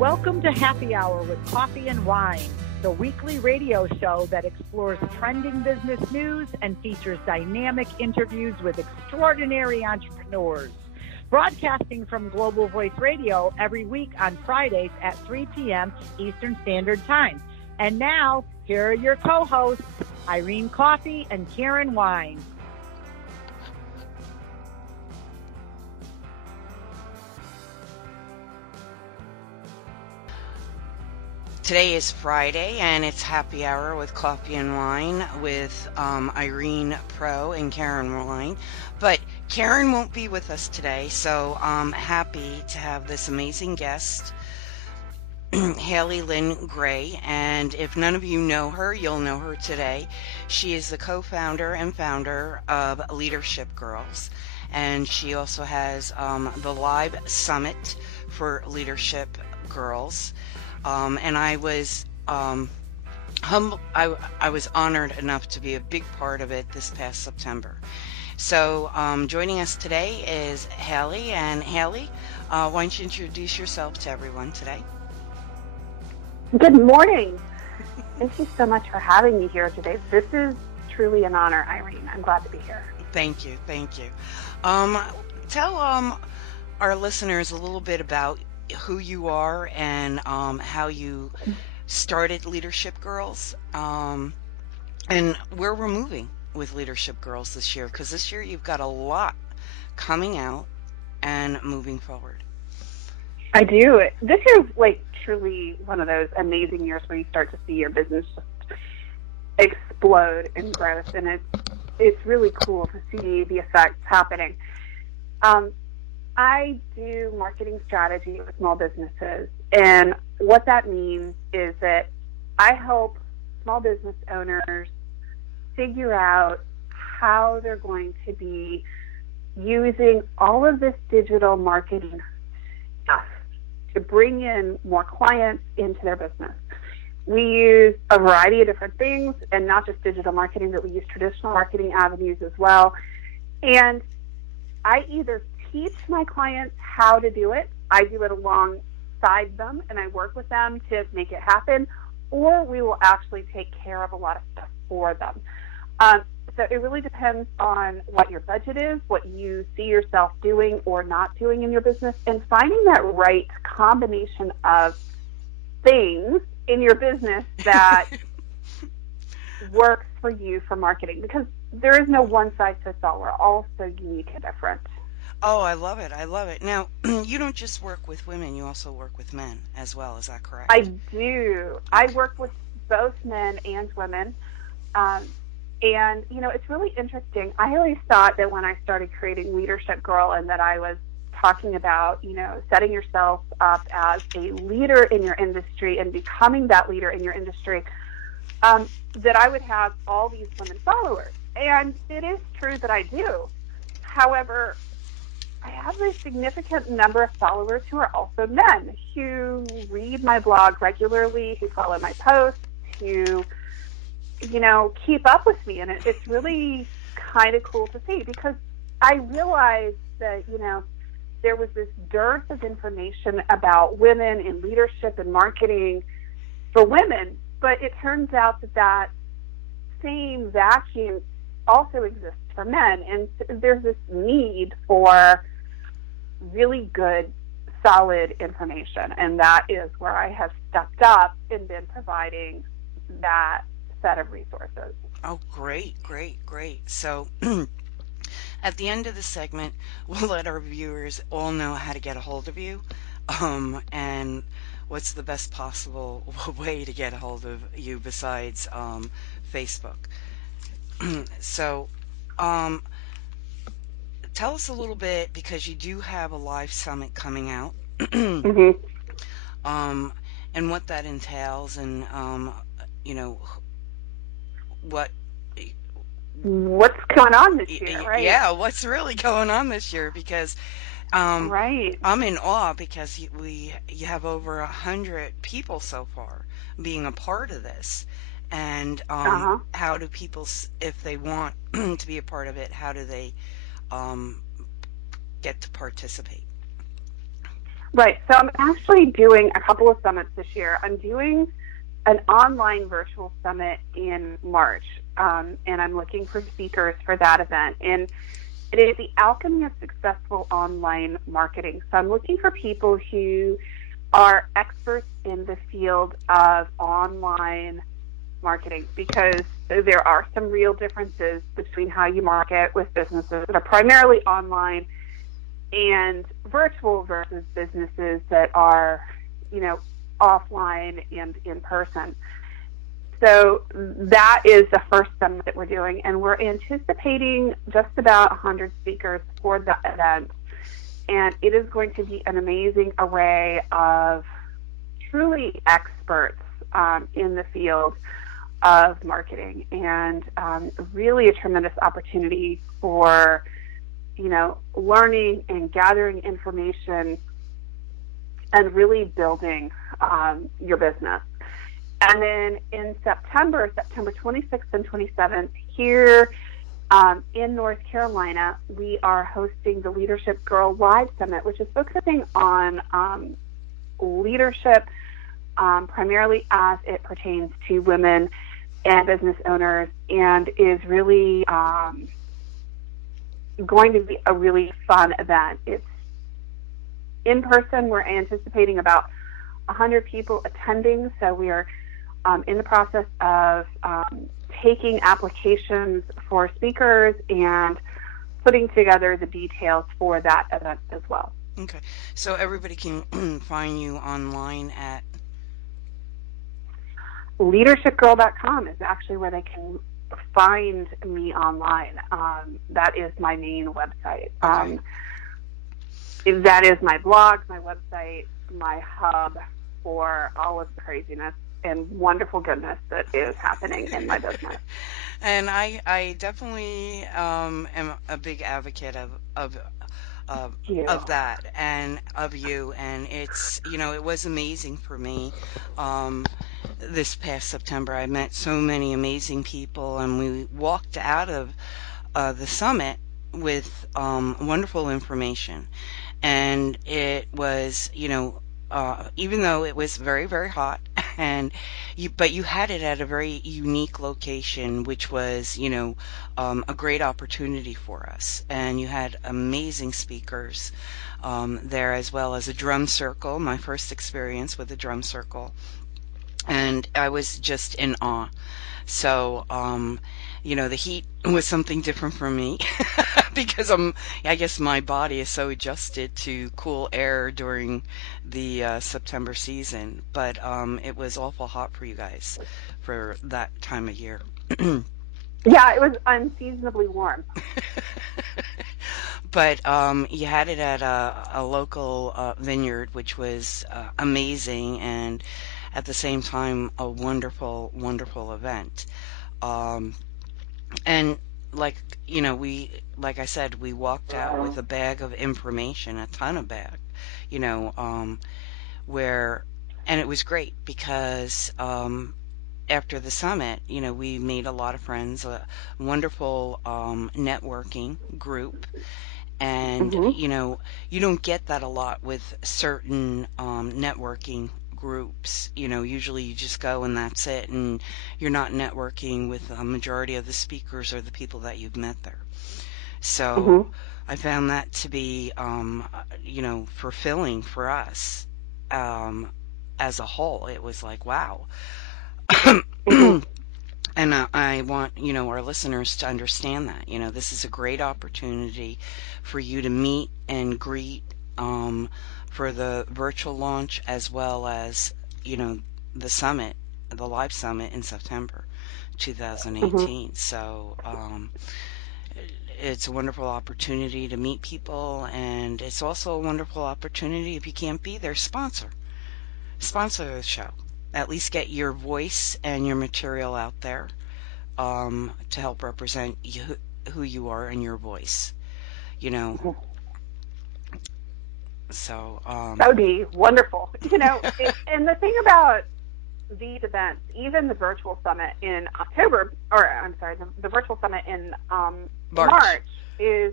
Welcome to Happy Hour with Coffee and Wine, the weekly radio show that explores trending business news and features dynamic interviews with extraordinary entrepreneurs. Broadcasting from Global Voice Radio every week on Fridays at 3 p.m. Eastern Standard Time. And now, here are your co-hosts, Irene Coffee and Karen Wine. Today is Friday, and it's Happy Hour with Coffee and Wine with Irene Pro and Karen Wine. But Karen won't be with us today, so I'm happy to have this amazing guest, Lynn Gray. And if none of you know her, you'll know her today. She is the co-founder and founder of Leadership Girls, and she also has the Live Summit for Leadership Girls. And I was humble. I was honored enough to be a big part of it this past September. So joining us today is Haley. And Haley, why don't you introduce yourself to everyone today? Good morning. Thank you so much for having me here today. This is truly an honor, Irene. I'm glad to be here. Thank you. Thank you. Tell our listeners a little bit about who you are and how you started Leadership Girls, and where we're moving with Leadership Girls this year, because this year you've got a lot coming out and moving forward. I do. This year is truly one of those amazing years where you start to see your business just explode in growth, and it's really cool to see the effects happening. I do marketing strategy with small businesses, and what that means is that I help small business owners figure out how they're going to be using all of this digital marketing stuff to bring in more clients into their business. We use a variety of different things, and not just digital marketing, but we use traditional marketing avenues as well. And I either teach my clients how to do it, I do it alongside them, and I work with them to make it happen, or we will actually take care of a lot of stuff for them. So it really depends on what your budget is, what you see yourself doing or not doing in your business, and finding that right combination of things in your business that works for you for marketing, because there is no one size fits all. We're all so unique and different. Oh, I love it. I love it. Now, you don't just work with women, you also work with men as well. Is that correct? I do. Okay. I work with both men and women. And, it's really interesting. I always thought that when I started creating Leadership Girl and that I was talking about, setting yourself up as a leader in your industry and becoming that leader in your industry, that I would have all these women followers. And it is true that I do. However, I have a significant number of followers who are also men, who read my blog regularly, who follow my posts, who, keep up with me. And it's really kind of cool to see, because I realized that, there was this dearth of information about women in leadership and marketing for women, but it turns out that same vacuum also exists for men. And there's this need for really good, solid information, and that is where I have stepped up and been providing that set of resources. Oh, great. So at the end of the segment, we'll let our viewers all know how to get a hold of you, and what's the best possible way to get a hold of you besides Facebook. So tell us a little bit, because you do have a live summit coming out, mm-hmm. And what that entails, and what's going on this year, right? Yeah, what's really going on this year, because right. I'm in awe, because you have over 100 people so far being a part of this. And how do people, if they want to be a part of it, how do they get to participate? Right. So I'm actually doing a couple of summits this year. I'm doing an online virtual summit in March, and I'm looking for speakers for that event. And it is the alchemy of successful online marketing. So I'm looking for people who are experts in the field of online marketing, because there are some real differences between how you market with businesses that are primarily online and virtual versus businesses that are, offline and in person. So that is the first summit that we're doing, and we're anticipating just about 100 speakers for the event. And it is going to be an amazing array of truly experts in the field of marketing, and really a tremendous opportunity for, learning and gathering information and really building your business. And then in September 26th and 27th, here in North Carolina, we are hosting the Leadership Girl Live Summit, which is focusing on leadership primarily as it pertains to women and business owners, and is really going to be a really fun event. It's in person. We're anticipating about 100 people attending, so we are in the process of taking applications for speakers and putting together the details for that event as well. Okay, so everybody can find you online at leadershipgirl.com is actually where they can find me online. That is my main website. Okay. That is my blog, my website, my hub for all of the craziness and wonderful goodness that is happening in my business. And I definitely am a big advocate of that and of you, and it's it was amazing for me. This past September, I met so many amazing people, and we walked out of the summit with wonderful information. And it was, even though it was very, very hot, but you had it at a very unique location, which was, a great opportunity for us. And you had amazing speakers there, as well as a drum circle, my first experience with a drum circle. And I was just in awe. So, the heat was something different for me because I guess my body is so adjusted to cool air during the September season. But it was awful hot for you guys for that time of year. Yeah, it was unseasonably warm. But you had it at a local vineyard, which was amazing, and at the same time a wonderful, wonderful event. And like I said, we walked out with a bag of information, a ton of bag, and it was great because after the summit, we made a lot of friends, a wonderful networking group. And, you don't get that a lot with certain networking groups. Usually you just go and that's it, and you're not networking with a majority of the speakers or the people that you've met there. So I found that to be, fulfilling for us as a whole. It was like, wow. And I want, our listeners to understand that, this is a great opportunity for you to meet and greet for the virtual launch, as well as, the summit, the live summit in September 2018. So it's a wonderful opportunity to meet people, and it's also a wonderful opportunity, if you can't be there, sponsor the show. At least get your voice and your material out there to help represent who you are and your voice, So that would be wonderful. And the thing about these events, even the virtual summit in October, or I'm sorry, the virtual summit in March is,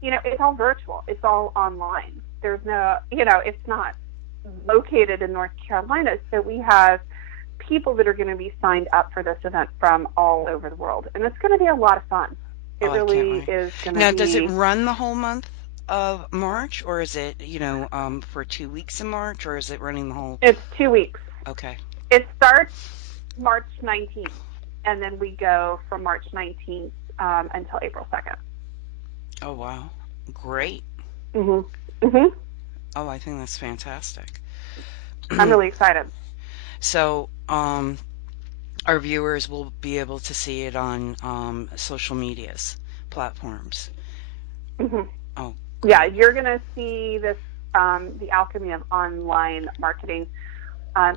it's all virtual. It's all online. there's no, it's not located in North Carolina. So we have people that are going to be signed up for this event from all over the world. And it's going to be a lot of fun. It Oh, I can't really wait. is going to Now, does it be. run the whole month of March, or is it, for 2 weeks in March, or is it running the whole? It's 2 weeks. Okay. It starts March 19th, and then we go from March 19th until April 2nd. Oh, wow. Great. Oh, I think that's fantastic. I'm really excited. So, our viewers will be able to see it on social medias platforms. Oh, great. Yeah, you're going to see this. The alchemy of online marketing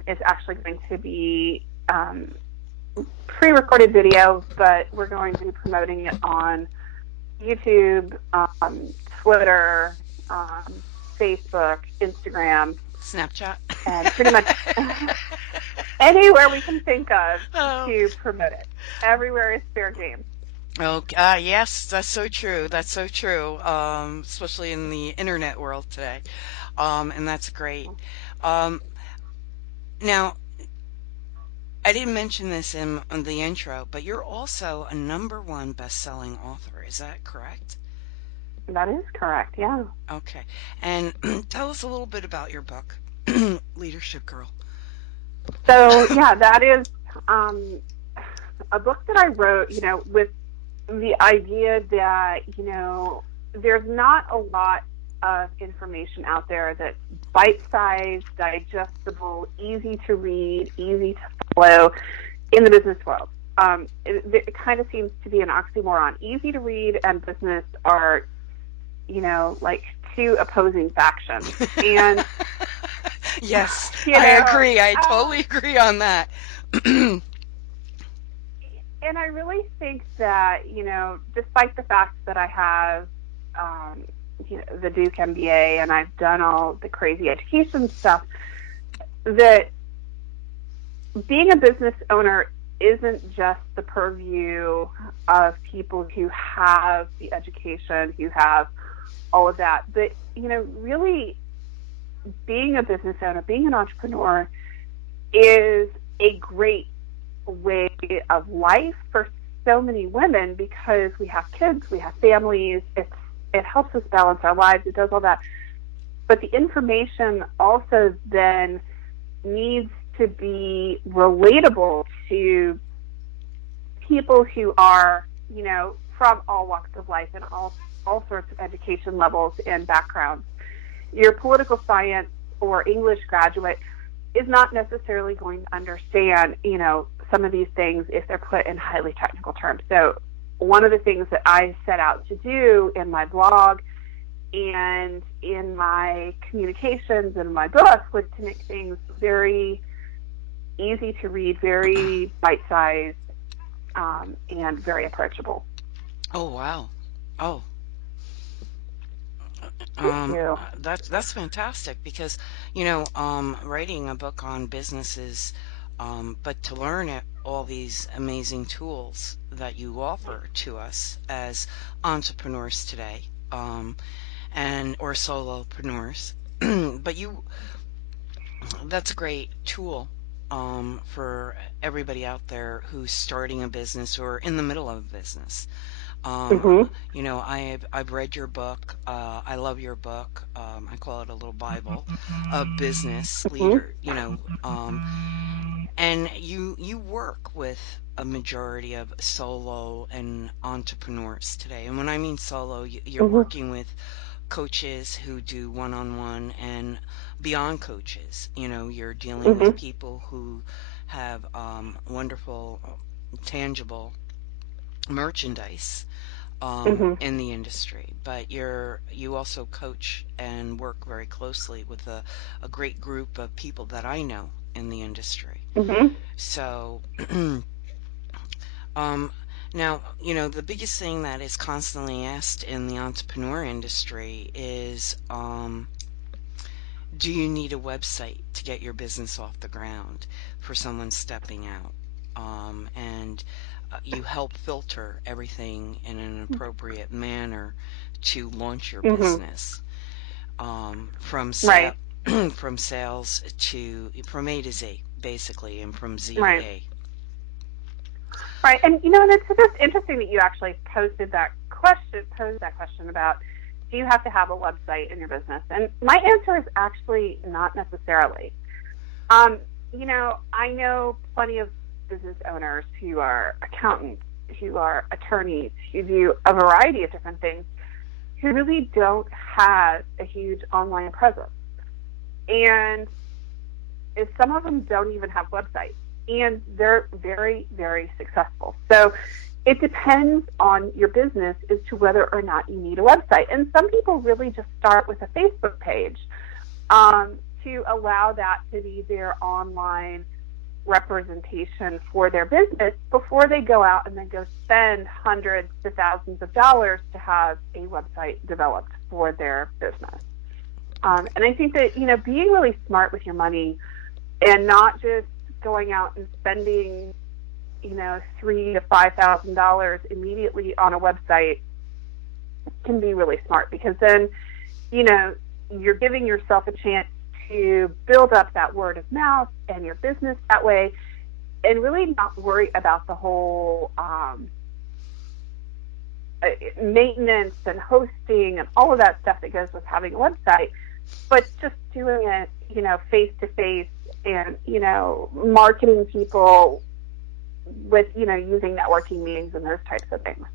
is actually going to be pre-recorded video, but we're going to be promoting it on YouTube, Twitter, Facebook, Instagram, Snapchat, and pretty much anywhere we can think of Oh. to promote it. Everywhere is fair game. Oh, yes, that's so true. That's so true, especially in the internet world today. And that's great. Now, I didn't mention this in the intro, but you're also a #1 best-selling author. Is that correct? That is correct, yeah. Okay. And tell us a little bit about your book, Leadership Girl. So, yeah, that is a book that I wrote, with the idea that, there's not a lot of information out there that's bite-sized, digestible, easy to read, easy to follow in the business world. It kind of seems to be an oxymoron. Easy to read and business are, like two opposing factions. And yes, I agree. I totally agree on that. And I really think that, despite the fact that I have, the Duke MBA and I've done all the crazy education stuff, that being a business owner isn't just the purview of people who have the education, who have all of that. But, really being a business owner, being an entrepreneur is a great way of life for so many women because we have kids, we have families, it helps us balance our lives, it does all that. But the information also then needs to be relatable to people who are, from all walks of life and all sorts of education levels and backgrounds. Your political science or English graduate is not necessarily going to understand, some of these things if they're put in highly technical terms. So one of the things that I set out to do in my blog and in my communications and my book was to make things very easy to read, very bite-sized, and very approachable. Oh, wow. Oh. Thank you. That's fantastic because, writing a book on businesses, but to learn all these amazing tools that you offer to us as entrepreneurs today, or solopreneurs, but that's a great tool, for everybody out there who's starting a business or in the middle of a business. I've read your book. I love your book. I call it a little Bible of business leader, and you work with a majority of solo and entrepreneurs today. And when I mean solo, you're working with coaches who do one-on-one and beyond coaches. You're dealing with people who have wonderful, tangible merchandise in the industry, but you also coach and work very closely with a great group of people that I know in the industry. So now, the biggest thing that is constantly asked in the entrepreneur industry is, do you need a website to get your business off the ground for someone stepping out? And you help filter everything in an appropriate manner to launch your business. from Right. from sales from A to Z, basically, and from Z to Right. A. Right. And and it's just interesting that you actually posed that question about, do you have to have a website in your business? And my answer is actually not necessarily. I know plenty of business owners who are accountants, who are attorneys, who do a variety of different things, who really don't have a huge online presence. And some of them don't even have websites, and they're very, very successful. So it depends on your business as to whether or not you need a website. And some people really just start with a Facebook page to allow that to be their online representation for their business before they go out and then go spend hundreds to thousands of dollars to have a website developed for their business. And I think that, being really smart with your money and not just going out and spending, $3,000 to $5,000 immediately on a website can be really smart, because then, you're giving yourself a chance to build up that word of mouth and your business that way, and really not worry about the whole maintenance and hosting and all of that stuff that goes with having a website, but just doing it, face to face, and, marketing people with, using networking meetings and those types of things.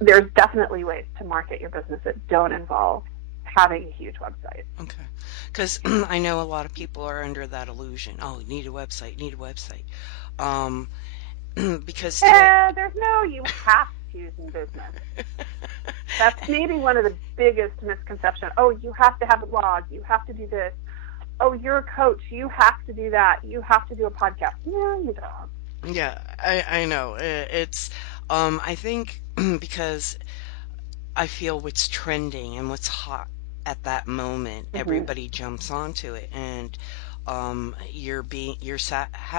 There's definitely ways to market your business that don't involve having a huge website. Okay. Because I know a lot of people are under that illusion. Oh, need a website, need a website. Because there's no you have to in business. That's maybe one of the biggest misconceptions. Oh, you have to have a blog. You have to do this. Oh, you're a coach. You have to do that. You have to do a podcast. No, you don't. Yeah, I know. It's, I think because I feel what's trending and what's hot at that moment, everybody jumps onto it, and how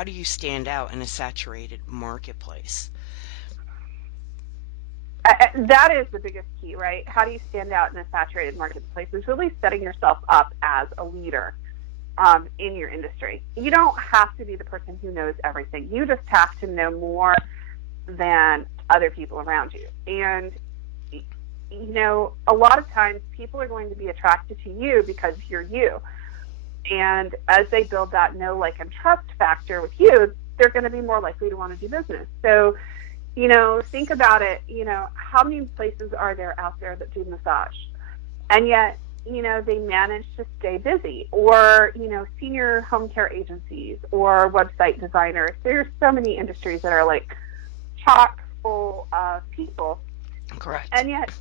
do you stand out in a saturated marketplace? That is the biggest key, right? How do you stand out in a saturated marketplace? Is really setting yourself up as a leader in your industry. You don't have to be the person who knows everything. You just have to know more than other people around you. And a lot of times people are going to be attracted to you because you're you. And as they build that know, like, and trust factor with you, they're going to be more likely to want to do business. So, think about it, how many places are there out there that do massage? And yet, they manage to stay busy, or, senior home care agencies or website designers. There's so many industries that are like chock full of people. Correct. And yet,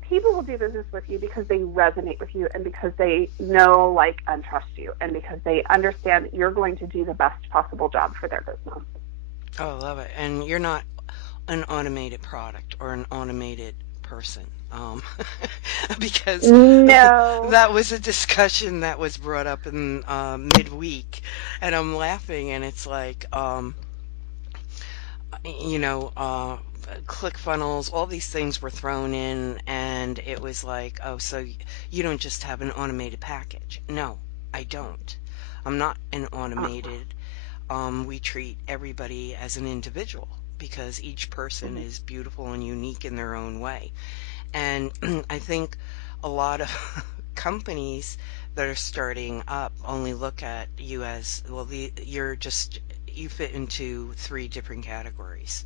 people will do business with you because they resonate with you, and because they know, like, and trust you, and because they understand that you're going to do the best possible job for their business. Oh, I love it. And you're not an automated product or an automated person. Because no. That was a discussion that was brought up in midweek, and I'm laughing, and it's like, ClickFunnels, all these things were thrown in, and it was like, oh, so you don't just have an automated package. No, I don't. I'm not an automated. We treat everybody as an individual, because each person is beautiful and unique in their own way. And I think a lot of companies that are starting up only look at you as, well, you fit into 3 different categories.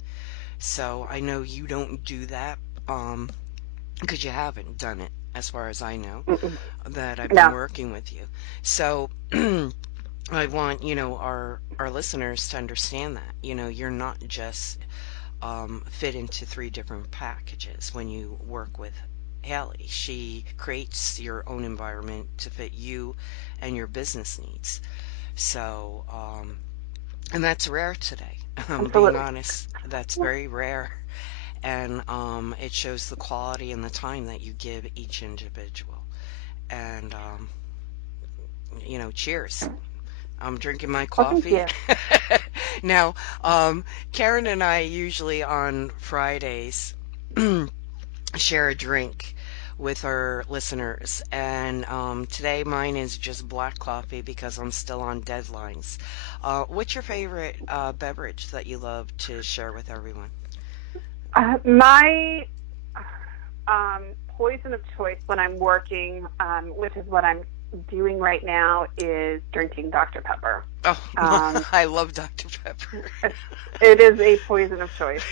So I know you don't do that, because you haven't done it, as far as I know, that I've been working with you. So I want, our listeners to understand that, you're not just fit into 3 different packages when you work with Haley. She creates your own environment to fit you and your business needs. So, and that's rare today. Being honest, that's very rare. And it shows the quality and the time that you give each individual. And, cheers. I'm drinking my coffee. Now, Karen and I usually on Fridays share a drink with our listeners. And today mine is just black coffee because I'm still on deadlines. What's your favorite beverage that you love to share with everyone? My poison of choice when I'm working, which is what I'm doing right now, is drinking Dr. Pepper. Oh, I love Dr. Pepper. It is a poison of choice.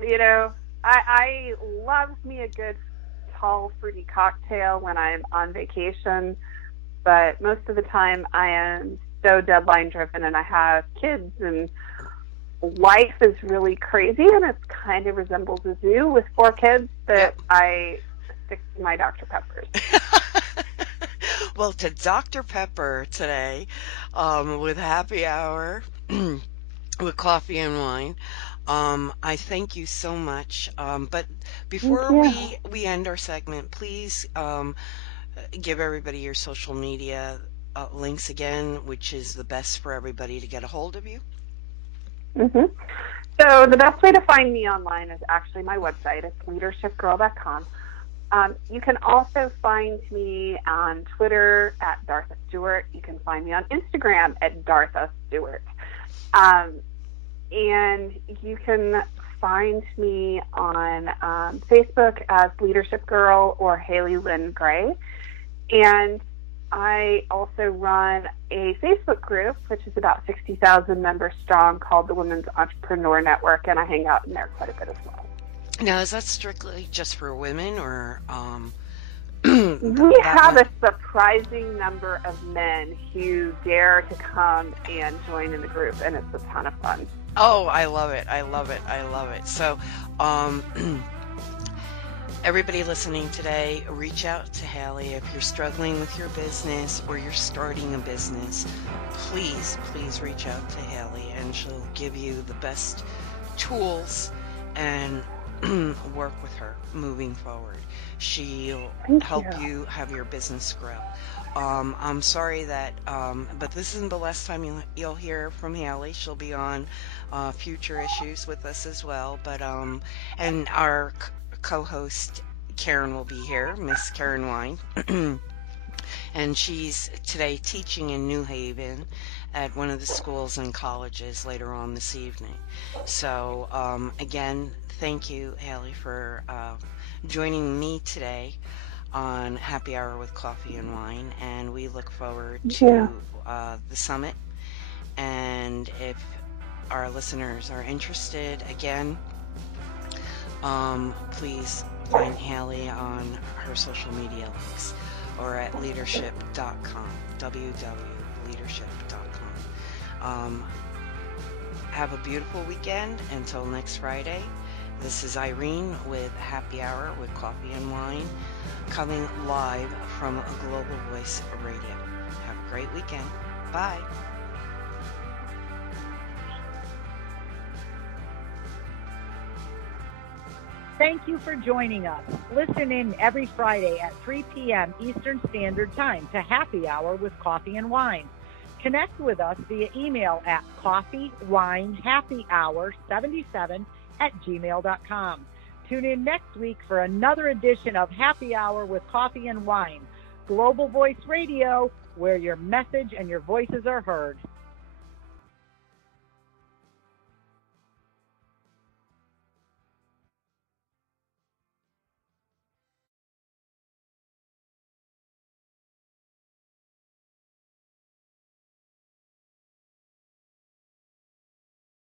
You know, I love me a good tall fruity cocktail when I'm on vacation, but most of the time I am so deadline driven, and I have kids, and life is really crazy, and it kind of resembles a zoo with 4 kids that I stick to my Dr. Peppers. Well, to Dr. Pepper today, with happy hour, with coffee and wine. I thank you so much. But before we end our segment, please give everybody your social media links again, which is the best for everybody to get a hold of you. Mm-hmm. So the best way to find me online is actually my website. It's leadershipgirl.com. You can also find me on Twitter at Dartha Stewart. You can find me on Instagram at Dartha Stewart. And you can find me on Facebook as Leadership Girl or Haley Lynn Gray. And I also run a Facebook group, which is about 60,000 members strong, called the Women's Entrepreneur Network, and I hang out in there quite a bit as well. Now, is that strictly just for women, or we have a surprising number of men who dare to come and join in the group, and it's a ton of fun. Oh, I love it. I love it. I love it. So, everybody listening today, reach out to Haley. If you're struggling with your business or you're starting a business, please reach out to Haley, and she'll give you the best tools and work with her moving forward. She'll help you have your business grow. I'm sorry that, but this isn't the last time you'll hear from Haley. She'll be on future issues with us as well. But and our co-host Karen will be here, Miss Karen Wine, and she's today teaching in New Haven at one of the schools and colleges later on this evening. So again, thank you, Haley, for joining me today on Happy Hour with Coffee and Wine, and we look forward to the summit. And if our listeners are interested, again, please find Haley on her social media links or at leadership.com, www.leadership.com. Have a beautiful weekend. Until next Friday, this is Irene with Happy Hour with Coffee and Wine, coming live from Global Voice Radio. Have a great weekend. Bye. Thank you for joining us. Listen in every Friday at 3 p.m. Eastern Standard Time to Happy Hour with Coffee and Wine. Connect with us via email at coffeewinehappyhour77@gmail.com. Tune in next week for another edition of Happy Hour with Coffee and Wine, Global Voice Radio, where your message and your voices are heard.